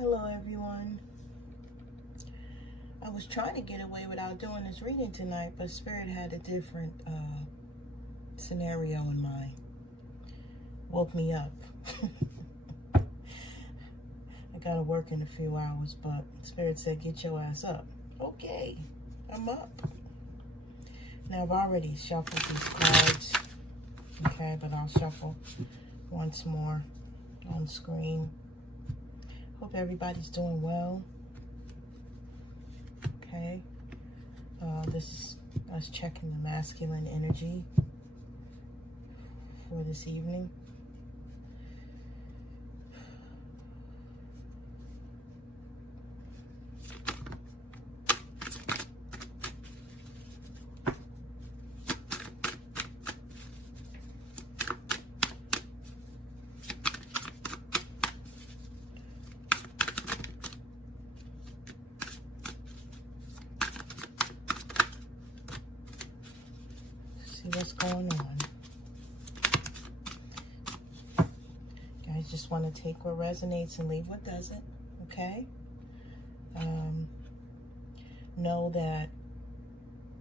Hello everyone. I was trying to get away without doing this reading tonight, but Spirit had a different scenario in mind. Woke me up. I gotta work in a few hours, but Spirit said, get your ass up. Okay, I'm up. Now I've already shuffled these cards, okay, but I'll shuffle once more on screen. Hope everybody's doing well. Okay. This is us checking the masculine energy for this evening. See what's going on. Guys, just want to take what resonates and leave what doesn't, okay? Know that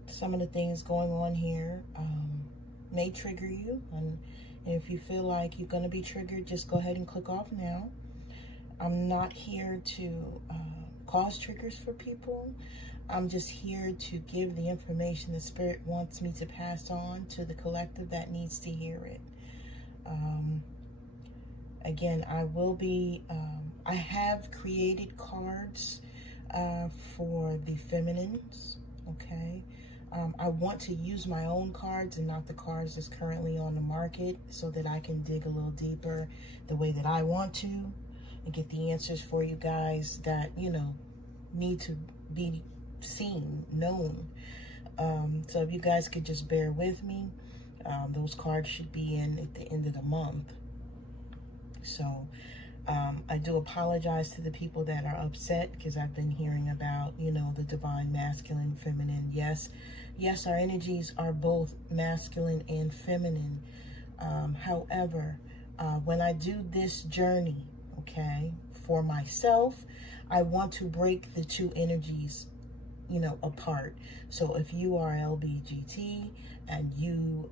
some of the things going on here may trigger you, and if you feel like you're going to be triggered, just go ahead and click off now. I'm not here to cause triggers for people. I'm just here to give the information the Spirit wants me to pass on to the collective that needs to hear it. Again, I will be, I have created cards for the feminines, okay? I want to use my own cards and not the cards that's currently on the market so that I can dig a little deeper the way that I want to and get the answers for you guys that, you know, need to be seen, known. So if you guys could just bear with me, those cards should be in at the end of the month. So I do apologize to the people that are upset because I've been hearing about, you know, the divine masculine, feminine. Yes, our energies are both masculine and feminine. However, when I do this journey, okay, for myself, I want to break the two energies, you know, apart. So if you are LBGT and you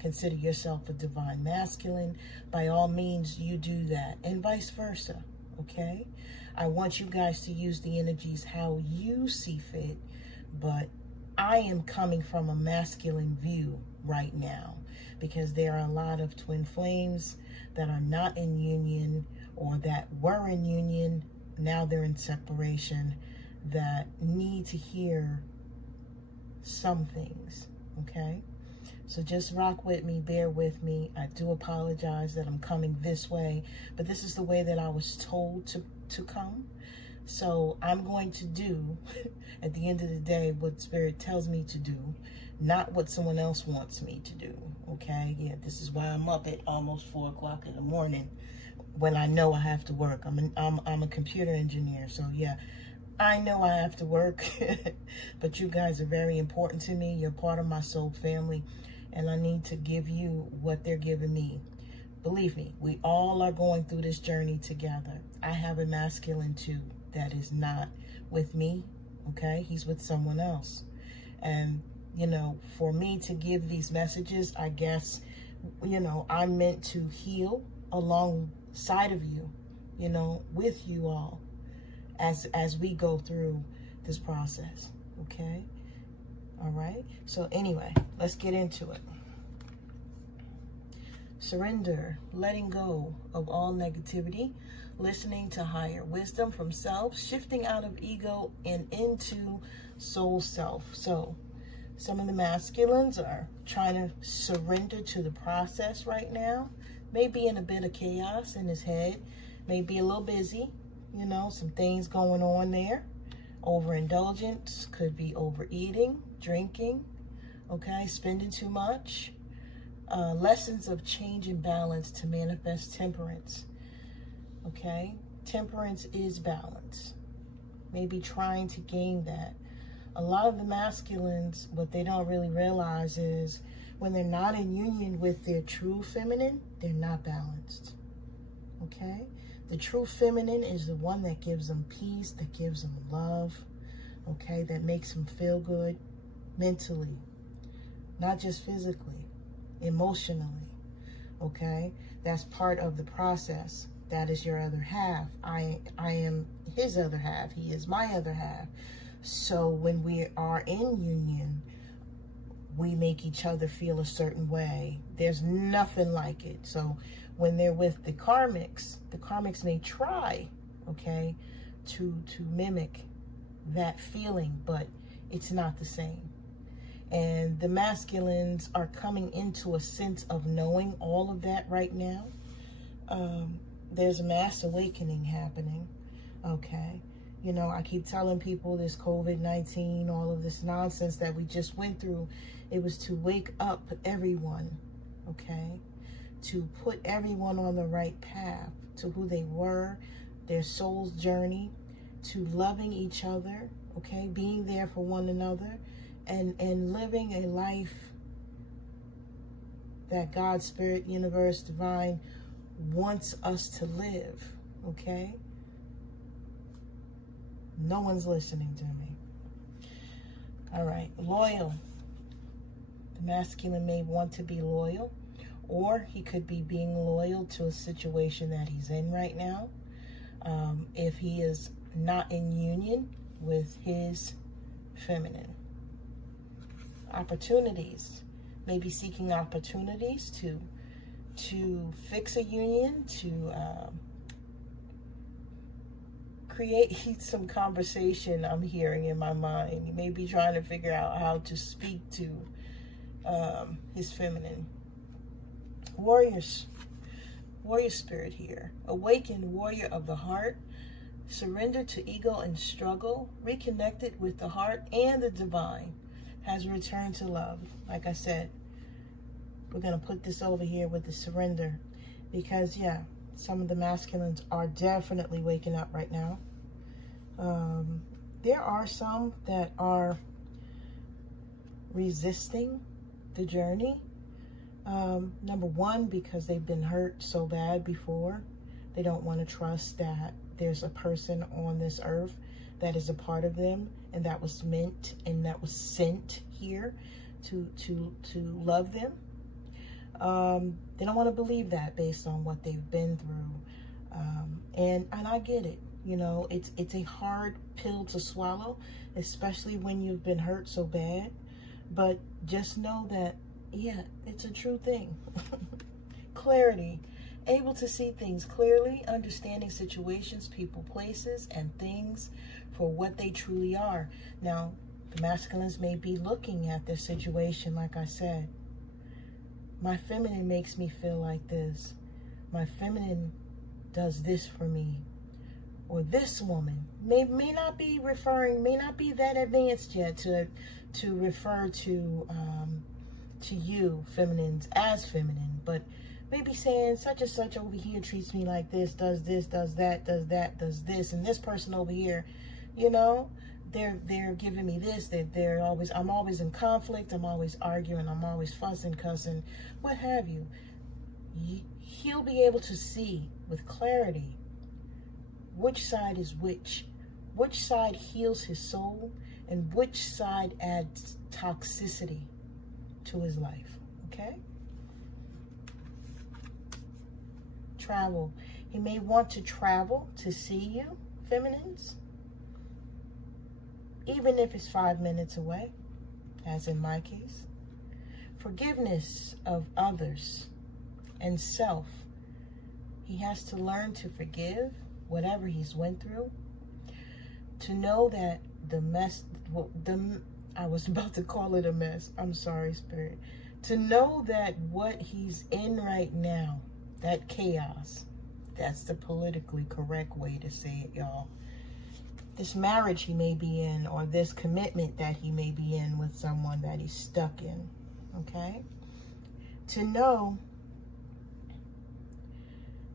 consider yourself a divine masculine, by all means you do that, and vice versa, okay? I want you guys to use the energies how you see fit, but I am coming from a masculine view right now because there are a lot of twin flames that are not in union or that were in union, now they're in separation, that need to hear some things, okay? So just rock with me, bear with me. I do apologize that I'm coming this way, but this is the way that I was told to come. So I'm going to do, at the end of the day, what Spirit tells me to do, not what someone else wants me to do, okay? Yeah, this is why I'm up at almost 4 o'clock in the morning when I know I have to work. I'm a computer engineer, so yeah, I know I have to work, but you guys are very important to me. You're part of my soul family, and I need to give you what they're giving me. Believe me, we all are going through this journey together. I have a masculine too that is not with me, okay? He's with someone else. And, you know, for me to give these messages, I guess, you know, I'm meant to heal alongside of you, you know, with you all as we go through this process, okay? All right, so anyway, let's get into it. Surrender, letting go of all negativity, listening to higher wisdom from self, shifting out of ego and into soul self. So some of the masculines are trying to surrender to the process right now, maybe in a bit of chaos in his head, maybe a little busy, you know, some things going on there. Overindulgence, could be overeating, drinking, okay, spending too much. Lessons of change and balance to manifest temperance, okay? Temperance is balance. Maybe trying to gain that. A lot of the masculines, what they don't really realize is when they're not in union with their true feminine, they're not balanced, okay? The true feminine is the one that gives them peace, that gives them love, okay, that makes them feel good mentally, not just physically, emotionally, okay? That's part of the process. That is your other half. I am his other half. He is my other half. So when we are in union, we make each other feel a certain way. There's nothing like it. So when they're with the karmics may try, okay, to mimic that feeling, but it's not the same. And the masculines are coming into a sense of knowing all of that right now. There's a mass awakening happening, okay? You know, I keep telling people this COVID-19, all of this nonsense that we just went through, it was to wake up everyone, okay? To put everyone on the right path to who they were, their soul's journey, to loving each other, okay? Being there for one another, and living a life that God, Spirit, Universe, Divine wants us to live, okay? No one's listening to me. All right, loyal. The masculine may want to be loyal, or he could be being loyal to a situation that he's in right now. If he is not in union with his feminine. Opportunities. Maybe seeking opportunities to fix a union, to create some conversation I'm hearing in my mind. He may be trying to figure out how to speak to his feminine. Warriors. Warrior spirit here. Awakened warrior of the heart. Surrendered to ego and struggle. Reconnected with the heart and the divine. Has returned to love. Like I said, we're going to put this over here with the surrender. Because, yeah, some of the masculines are definitely waking up right now. There are some that are resisting the journey. Number one, because they've been hurt so bad before. They don't want to trust that there's a person on this earth that is a part of them, and that was meant and that was sent here to love them. They don't want to believe that based on what they've been through. And I get it. You know, it's a hard pill to swallow, especially when you've been hurt so bad. But just know that, yeah, it's a true thing. Clarity. Able to see things clearly, understanding situations, people, places, and things for what they truly are. Now, the masculines may be looking at their situation, like I said. My feminine makes me feel like this. My feminine does this for me. Or this woman may not be that advanced yet to refer to you feminines as feminine, but maybe saying such and such over here treats me like this, does that, does this, and this person over here, you know, they're giving me this, I'm always in conflict, I'm always arguing, I'm always fussing, cussing, what have you. He'll be able to see with clarity which side is which side heals his soul, and which side adds toxicity to his life, okay? Travel. He may want to travel to see you, feminines, even if it's 5 minutes away, as in my case. Forgiveness of others and self. He has to learn to forgive whatever he's went through, to know that I was about to call it a mess. I'm sorry, Spirit. To know that what he's in right now, that chaos, that's the politically correct way to say it, y'all. This marriage he may be in, or this commitment that he may be in with someone that he's stuck in, okay? To know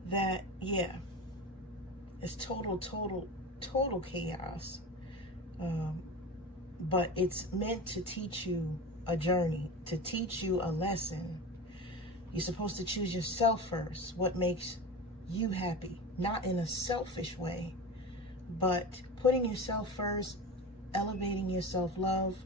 that, yeah, it's total chaos. But it's meant to teach you a journey, to teach you a lesson. You're supposed to choose yourself first. What makes you happy, not in a selfish way, but putting yourself first, elevating your self-love,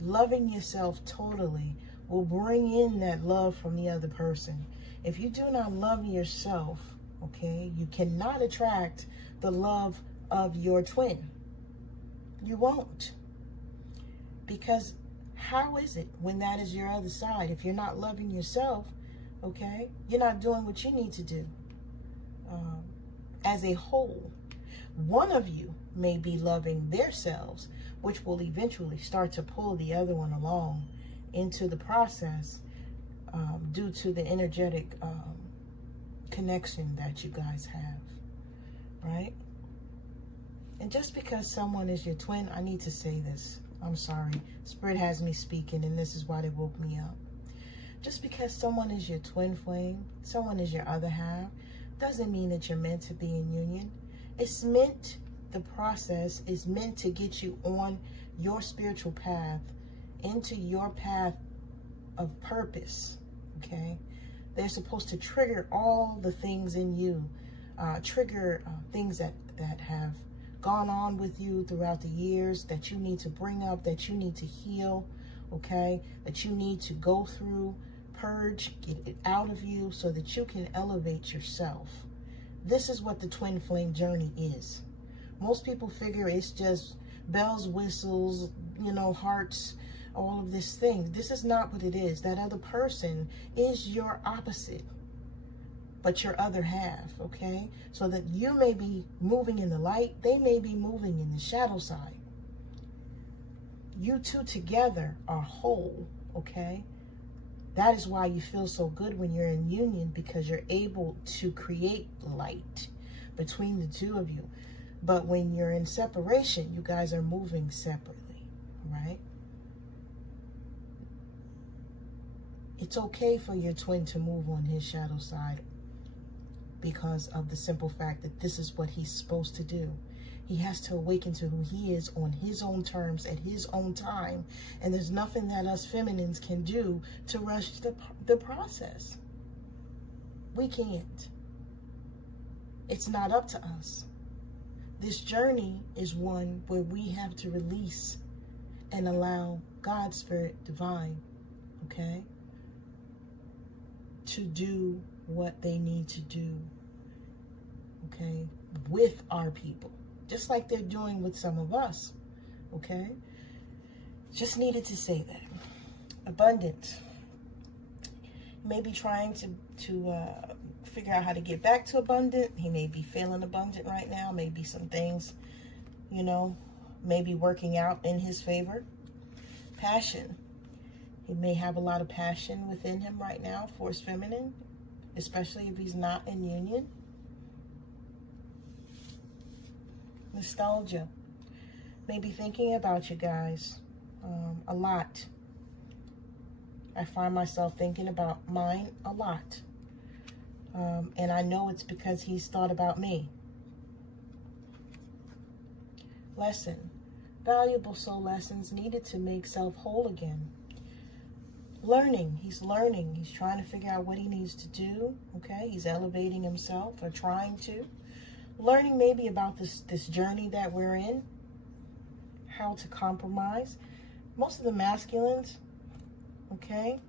loving yourself totally will bring in that love from the other person. If you do not love yourself, okay, you cannot attract the love of your twin. You won't. Because how is it when that is your other side? If you're not loving yourself, okay, you're not doing what you need to do. As a whole, one of you may be loving themselves, which will eventually start to pull the other one along into the process due to the energetic connection that you guys have, right? And just because someone is your twin, I need to say this. I'm sorry. Spirit has me speaking, and this is why they woke me up. Just because someone is your twin flame, someone is your other half, doesn't mean that you're meant to be in union. It's meant, the process is meant to get you on your spiritual path, into your path of purpose, okay? They're supposed to trigger all the things in you, trigger things that have gone on with you throughout the years that you need to bring up, that you need to heal, okay? That you need to go through, purge, get it out of you so that you can elevate yourself. This is what the twin flame journey is. Most people figure it's just bells, whistles, you know, hearts, all of these things. This is not what it is. That other person is your opposite, but your other half, okay? So that you may be moving in the light, they may be moving in the shadow side. You two together are whole, okay? That is why you feel so good when you're in union, because you're able to create light between the two of you. But when you're in separation, you guys are moving separately, right? It's okay for your twin to move on his shadow side because of the simple fact that this is what he's supposed to do. He has to awaken to who he is on his own terms at his own time. And there's nothing that us feminines can do to rush the process. We can't. It's not up to us. This journey is one where we have to release and allow God's Spirit Divine, okay, to do what they need to do, okay, with our people. Just like they're doing with some of us, okay? Just needed to say that. Abundant. Maybe trying to figure out how to get back to abundant. He may be feeling abundant right now. Maybe some things, you know, maybe working out in his favor. Passion. He may have a lot of passion within him right now for his feminine, especially if he's not in union. Nostalgia. Maybe thinking about you guys a lot. I find myself thinking about mine a lot. And I know it's because he's thought about me. Lesson. Valuable soul lessons needed to make self whole again. Learning. He's learning. He's trying to figure out what he needs to do. Okay. He's elevating himself, or trying to. Learning maybe about this journey that we're in. How to compromise. Most of the masculines, okay,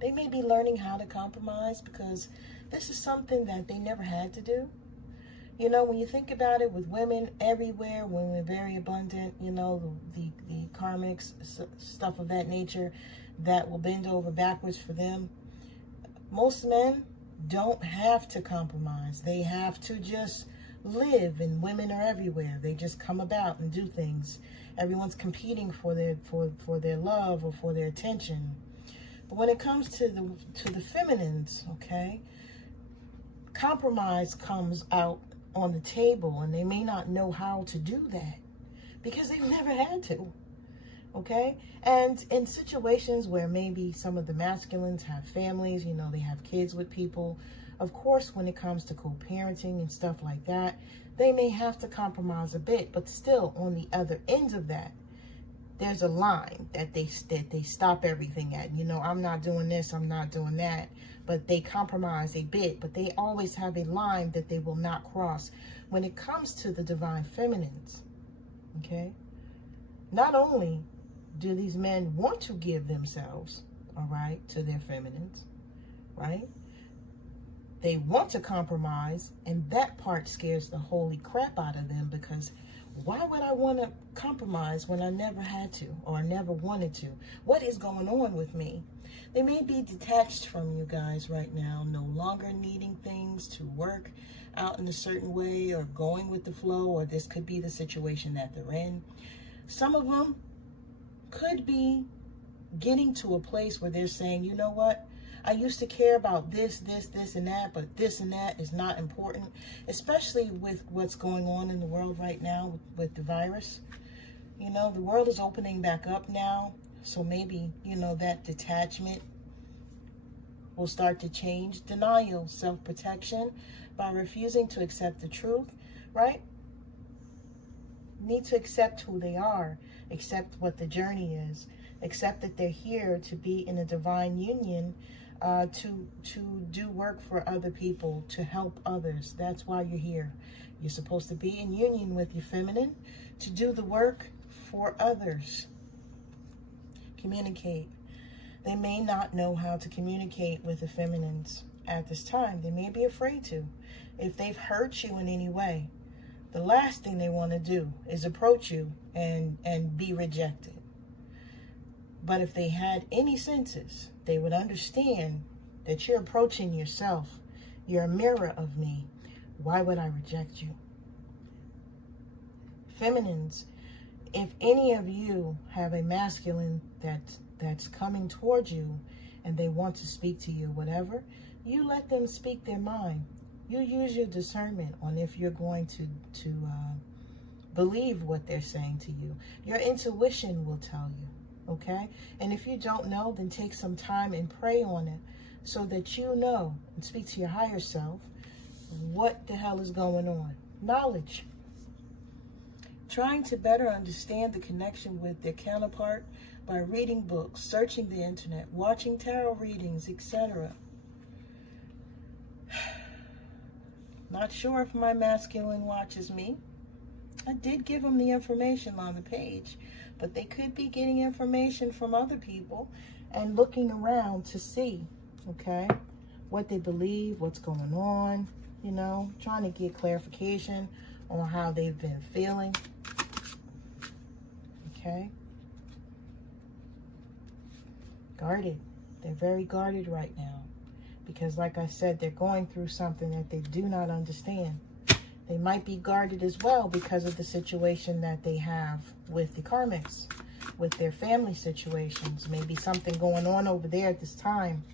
they may be learning how to compromise because this is something that they never had to do. You know, when you think about it, with women everywhere, women very abundant, you know, the karmics, stuff of that nature that will bend over backwards for them. Most men don't have to compromise. They have to just live, and women are everywhere. They just come about and do things. Everyone's competing for their love or for their attention. But when it comes to the feminines, okay, compromise comes out on the table, and they may not know how to do that because they've never had to. Okay? And in situations where maybe some of the masculines have families, you know, they have kids with people, of course, when it comes to co-parenting and stuff like that, they may have to compromise a bit, but still on the other ends of that, there's a line that they stop everything at. You know, I'm not doing this, I'm not doing that. But they compromise a bit, but they always have a line that they will not cross when it comes to the divine feminines. Okay? Not only do these men want to give themselves, all right, to their feminines, right? They want to compromise, and that part scares the holy crap out of them, because why would I want to compromise when I never had to or never wanted to? What is going on with me? They may be detached from you guys right now, no longer needing things to work out in a certain way or going with the flow, or this could be the situation that they're in. Some of them could be getting to a place where they're saying, you know what? I used to care about this, and that, but this and that is not important, especially with what's going on in the world right now with the virus. You know, the world is opening back up now, so maybe, you know, that detachment will start to change. Denial, self-protection, by refusing to accept the truth, right? Need to accept who they are, accept what the journey is, accept that they're here to be in a divine union, to do work for other people, to help others. That's why you're here. You're supposed to be in union with your feminine to do the work for others. Communicate. They may not know how to communicate with the feminines at this time. They may be afraid to. If they've hurt you in any way, the last thing they want to do is approach you and be rejected. But if they had any senses, they would understand that you're approaching yourself. You're a mirror of me. Why would I reject you? Feminines, if any of you have a masculine that's coming towards you and they want to speak to you, whatever, you let them speak their mind. You use your discernment on if you're going to believe what they're saying to you. Your intuition will tell you. Okay? And if you don't know, then take some time and pray on it so that you know and speak to your higher self what the hell is going on. Knowledge. Trying to better understand the connection with their counterpart by reading books, searching the internet, watching tarot readings, etc. Not sure if my masculine watches me. I did give them the information on the page, but they could be getting information from other people and looking around to see, okay, what they believe, what's going on, you know, trying to get clarification on how they've been feeling, okay. Guarded. They're very guarded right now because, like I said, they're going through something that they do not understand. They might be guarded as well because of the situation that they have with the karmics, with their family situations. Maybe something going on over there at this time,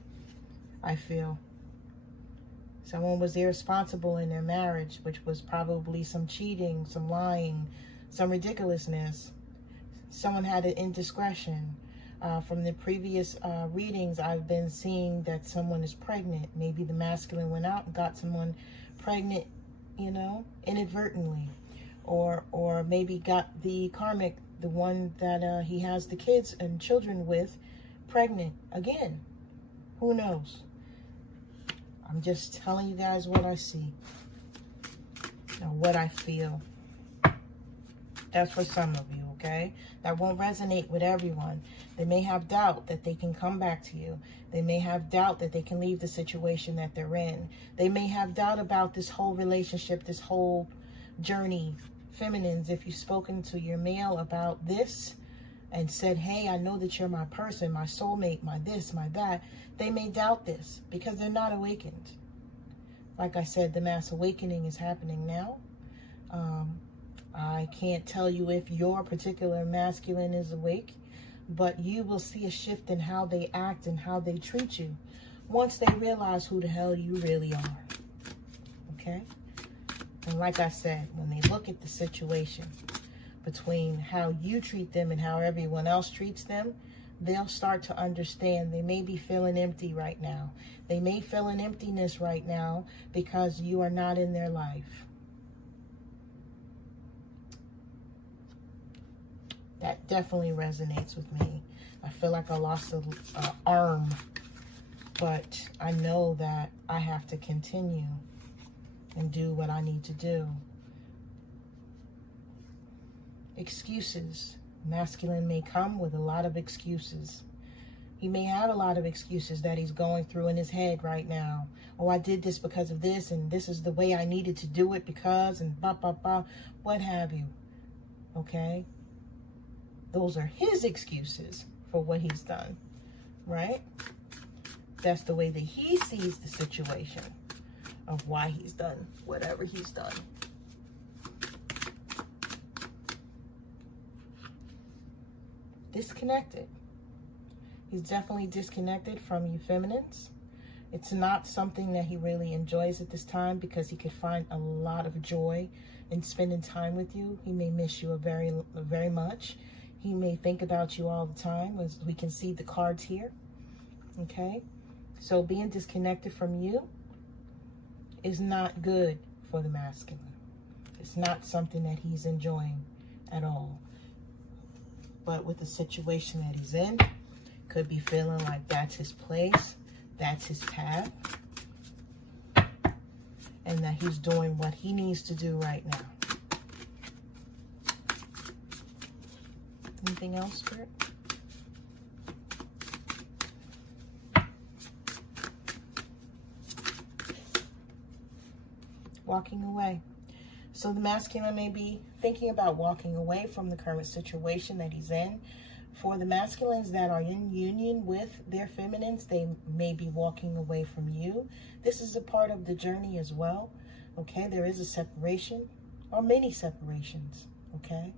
I feel. Someone was irresponsible in their marriage, which was probably some cheating, some lying, some ridiculousness. Someone had an indiscretion. From the previous readings, I've been seeing that someone is pregnant. Maybe the masculine went out and got someone pregnant, you know, inadvertently, or maybe got the karmic, the one that he has the kids and children with, pregnant again. Who knows? I'm just telling you guys what I see, what I feel. That's for some of you, okay? That won't resonate with everyone. They may have doubt that they can come back to you. They may have doubt that they can leave the situation that they're in. They may have doubt about this whole relationship, this whole journey. Feminines, if you've spoken to your male about this and said, hey, I know that you're my person, my soulmate, my this, my that, they may doubt this because they're not awakened. Like I said, the mass awakening is happening now. I can't tell you if your particular masculine is awake, but you will see a shift in how they act and how they treat you once they realize who the hell you really are. Okay? And like I said, when they look at the situation between how you treat them and how everyone else treats them, they'll start to understand. They may be feeling empty right now. They may feel an emptiness right now because you are not in their life. That definitely resonates with me. I feel like I lost an arm, but I know that I have to continue and do what I need to do. Excuses. Masculine may come with a lot of excuses. He may have a lot of excuses that he's going through in his head right now. Oh, I did this because of this, and this is the way I needed to do it because, and blah, blah, blah, what have you. Okay? Those are his excuses for what he's done, right? That's the way that he sees the situation of why he's done whatever he's done. Disconnected. He's definitely disconnected from you feminines. It's not something that he really enjoys at this time because he could find a lot of joy in spending time with you. He may miss you very much. He may think about you all the time, as we can see the cards here. Okay? So being disconnected from you is not good for the masculine. It's not something that he's enjoying at all. But with the situation that he's in, could be feeling like that's his place, that's his path, and that he's doing what he needs to do right now. Anything else, Spirit? Walking away. So the masculine may be thinking about walking away from the current situation that he's in. For the masculines that are in union with their feminines, they may be walking away from you. This is a part of the journey as well. Okay, there is a separation or many separations. Okay,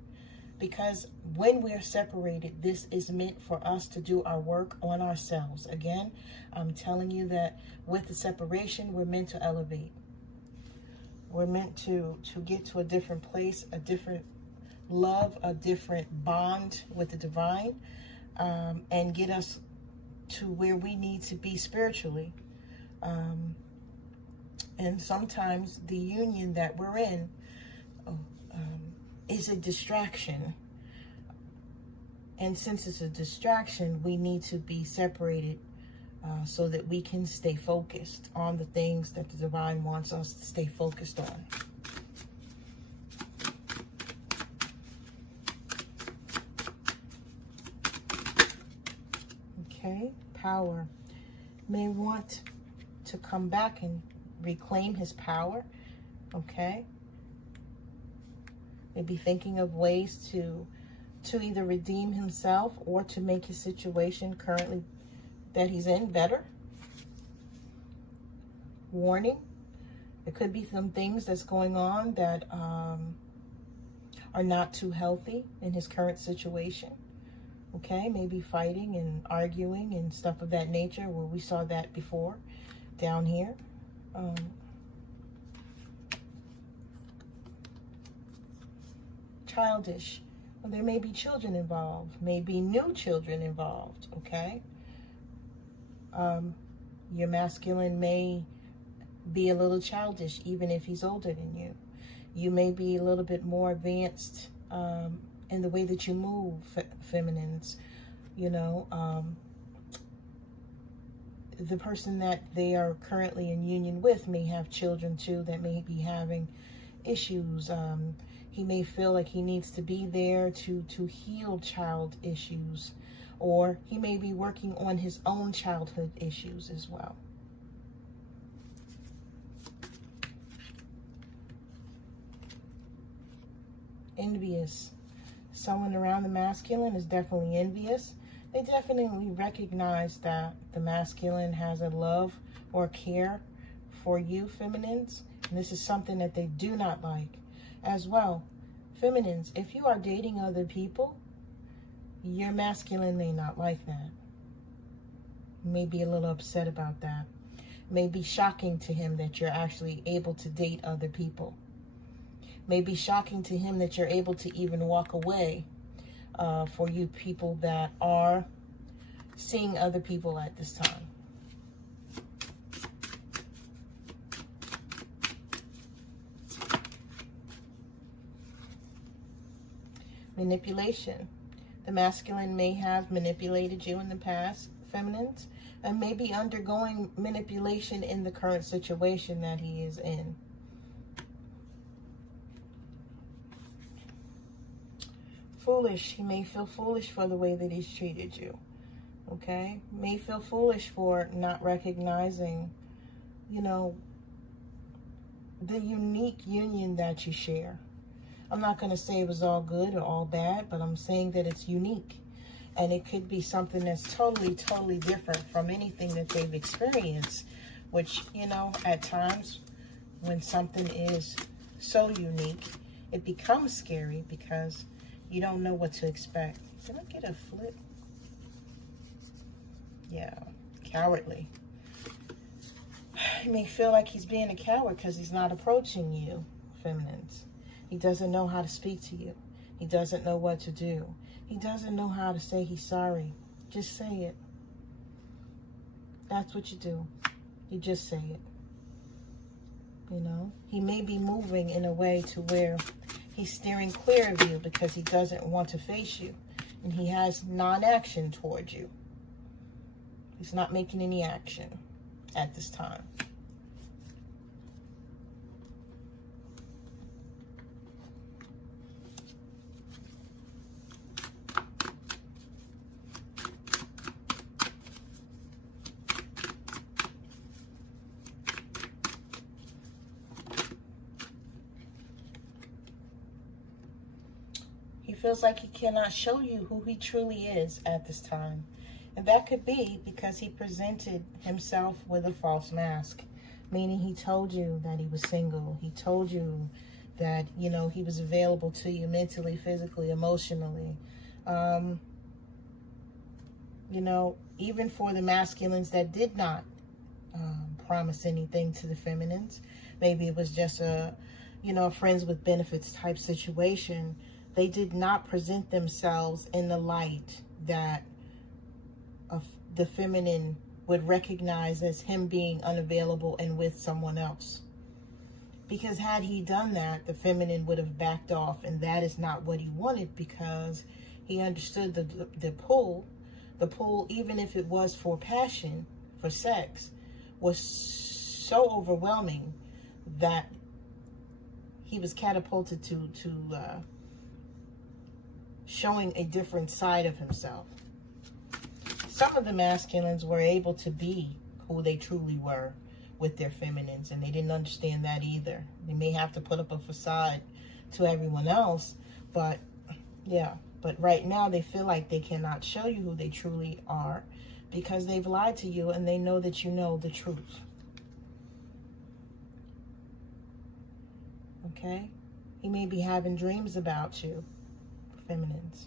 because when we're separated, this is meant for us to do our work on ourselves. Again, I'm telling you that with the separation, we're meant to elevate. We're meant to get to a different place, a different love, a different bond with the divine, and get us to where we need to be spiritually. And sometimes the union that we're in is a distraction. And since it's a distraction, we need to be separated so that we can stay focused on the things that the divine wants us to stay focused on. Okay, power. May want to come back and reclaim his power. Okay. Maybe thinking of ways to either redeem himself or to make his situation currently that he's in better. Warning. There could be some things that's going on that are not too healthy in his current situation. Okay, maybe fighting and arguing and stuff of that nature, where we saw that before down here. Childish. Well, there may be children involved, maybe new children involved, okay? Your masculine may be a little childish, even if he's older than you. You may be a little bit more advanced in the way that you move, feminines. You know, the person that they are currently in union with may have children too that may be having issues. He may feel like he needs to be there to heal child issues, or he may be working on his own childhood issues as well. Envious. Someone around the masculine is definitely envious. They definitely recognize that the masculine has a love or care for you, feminines. And this is something that they do not like as well. Feminines, if you are dating other people, your masculine may not like that. May be a little upset about that. May be shocking to him that you're actually able to date other people. May be shocking to him that you're able to even walk away for you people that are seeing other people at this time. Manipulation. The masculine may have manipulated you in the past, feminines, and may be undergoing manipulation in the current situation that he is in. Foolish. He may feel foolish for the way that he's treated you. Okay? May feel foolish for not recognizing, you know, the unique union that you share. I'm not going to say it was all good or all bad, but I'm saying that it's unique. And it could be something that's totally, totally different from anything that they've experienced. Which, you know, at times when something is so unique, it becomes scary because you don't know what to expect. Did I get a flip? Yeah, cowardly. He may feel like he's being a coward because he's not approaching you, feminines. He doesn't know how to speak to you. He doesn't know what to do. He doesn't know how to say he's sorry. Just say it. That's what you do. You just say it. You know, he may be moving in a way to where he's steering clear of you because he doesn't want to face you. And he has non-action towards you. He's not making any action at this time. He feels like he cannot show you who he truly is at this time. And that could be because he presented himself with a false mask, meaning he told you that he was single. He told you that, you know, he was available to you mentally, physically, emotionally. You know, even for the masculines that did not promise anything to the feminines, maybe it was just a, you know, friends with benefits type situation. They did not present themselves in the light that the feminine would recognize as him being unavailable and with someone else. Because had he done that, the feminine would have backed off, and that is not what he wanted, because he understood the pull, even if it was for passion, for sex, was so overwhelming that he was catapulted to showing a different side of himself. Some of the masculines were able to be who they truly were with their feminines, and they didn't understand that either. They may have to put up a facade to everyone else, but yeah. But right now they feel like they cannot show you who they truly are because they've lied to you, and they know that you know the truth. Okay? He may be having dreams about you, feminines.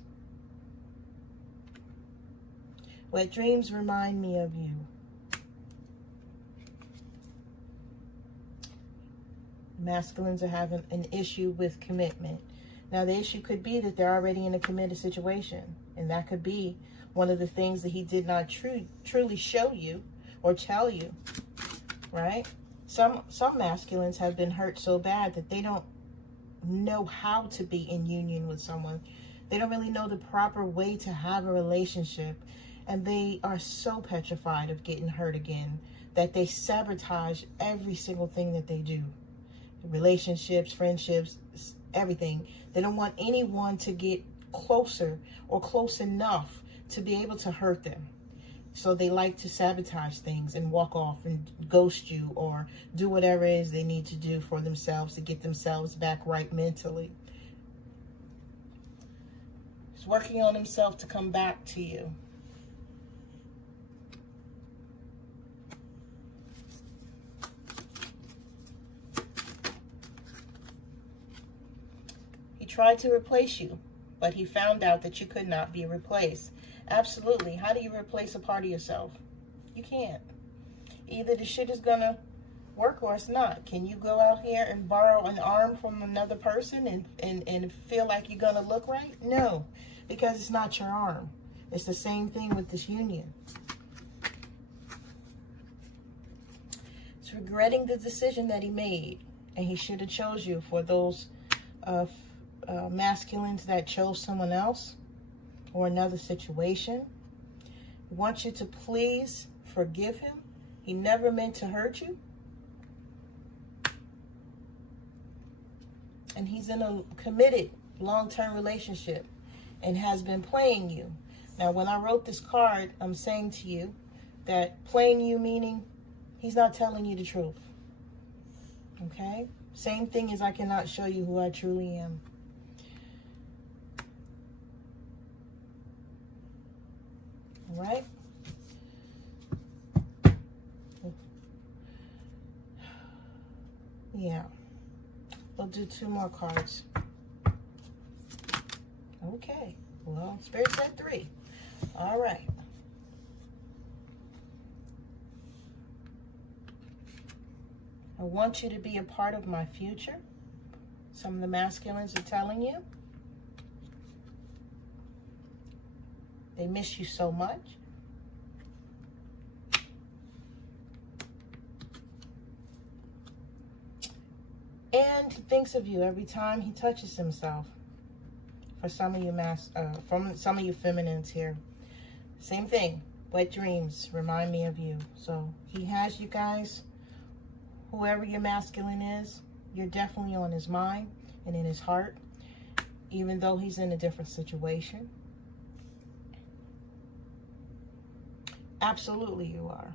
What dreams remind me of you? Masculines are having an issue with commitment. Now, the issue could be that they're already in a committed situation. And that could be one of the things that he did not truly show you or tell you. Right? Some masculines have been hurt so bad that they don't know how to be in union with someone. They don't really know the proper way to have a relationship. And they are so petrified of getting hurt again that they sabotage every single thing that they do. Relationships, friendships, everything. They don't want anyone to get closer or close enough to be able to hurt them. So they like to sabotage things and walk off and ghost you or do whatever it is they need to do for themselves to get themselves back right mentally. He's working on himself to come back to you. Tried to replace you, but he found out that you could not be replaced. Absolutely. How do you replace a part of yourself? You can't. Either the shit is gonna work or it's not. Can you go out here and borrow an arm from another person and feel like you're gonna look right? No, because it's not your arm. It's the same thing with this union. It's regretting the decision that he made, and he should have chose you. For those masculines that chose someone else, or another situation. He wants you to please forgive him. He never meant to hurt you. And he's in a committed long-term relationship and has been playing you. Now, when I wrote this card, I'm saying to you that playing you meaning he's not telling you the truth. Okay? Same thing as I cannot show you who I truly am. All right? Yeah. We'll do 2 more cards. Okay. Well, Spirit said 3. All right. I want you to be a part of my future. Some of the masculines are telling you. They miss you so much. And he thinks of you every time he touches himself. For some of you from some of you feminines here. Same thing. Wet dreams remind me of you. So he has you guys. Whoever your masculine is, you're definitely on his mind and in his heart, even though he's in a different situation. Absolutely you are.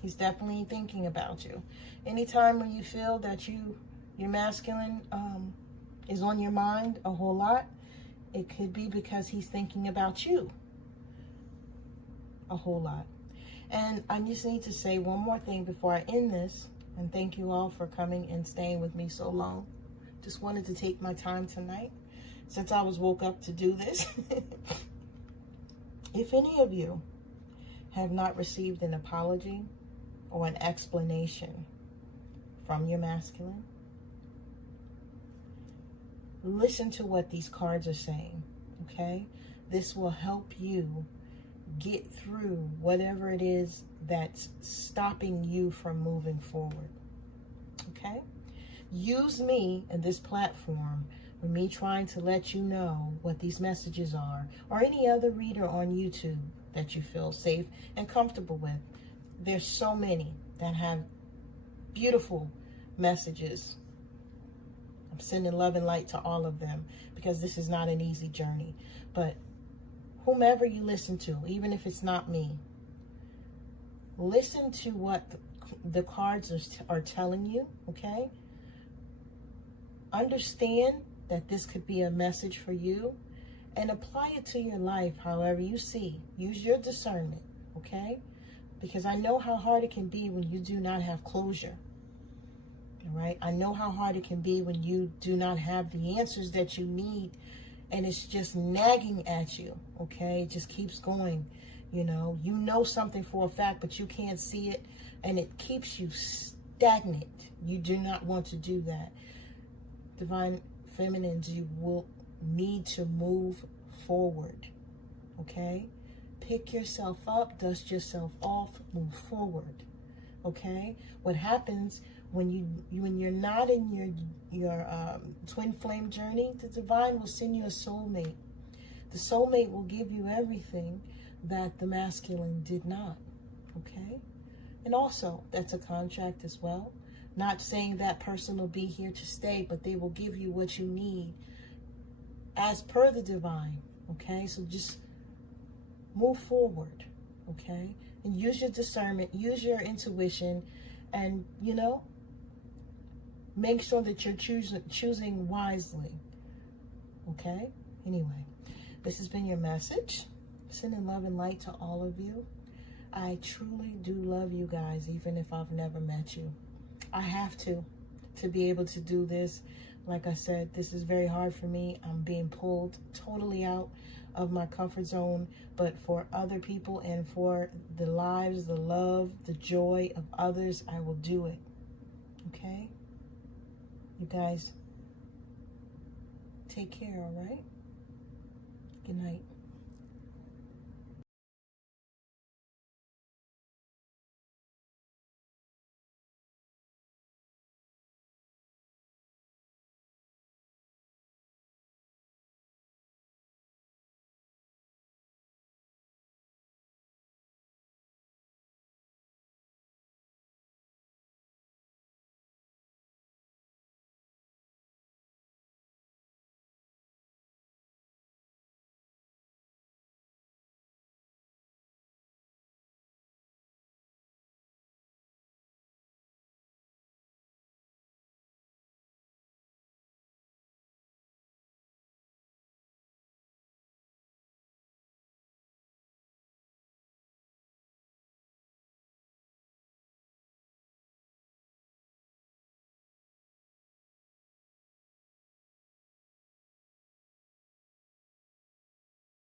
He's definitely thinking about you. Anytime when you feel that your masculine is on your mind a whole lot, it could be because he's thinking about you a whole lot. And I just need to say one more thing before I end this. And thank you all for coming and staying with me so long. Just wanted to take my time tonight since I was woke up to do this. If any of you have not received an apology or an explanation from your masculine, listen to what these cards are saying, okay? This will help you get through whatever it is that's stopping you from moving forward, okay? Use me and this platform with me trying to let you know what these messages are, or any other reader on YouTube that you feel safe and comfortable with. There's so many that have beautiful messages. I'm sending love and light to all of them because this is not an easy journey. But whomever you listen to, even if it's not me, listen to what the cards are telling you, okay? Understand that this could be a message for you and apply it to your life however you see. Use your discernment, okay? Because I know how hard it can be when you do not have closure, all right? I know how hard it can be when you do not have the answers that you need and it's just nagging at you, okay? It just keeps going, you know something for a fact, but you can't see it, and it keeps you stagnant. You do not want to do that. Divine Feminines, you will need to move forward, okay? Pick yourself up, dust yourself off, move forward, okay? What happens when you're not in your twin flame journey, the divine will send you a soulmate. The soulmate will give you everything that the masculine did not, okay? And also, that's a contract as well. Not saying that person will be here to stay, but they will give you what you need as per the divine, okay? So just move forward, okay? And use your discernment, use your intuition, and, make sure that you're choosing wisely, okay? Anyway, this has been your message. Sending love and light to all of you. I truly do love you guys, even if I've never met you. I have to be able to do this. Like I said, this is very hard for me. I'm being pulled totally out of my comfort zone, but for other people and for the lives, the love, the joy of others, I will do it, okay? You guys, take care, all right? Good night.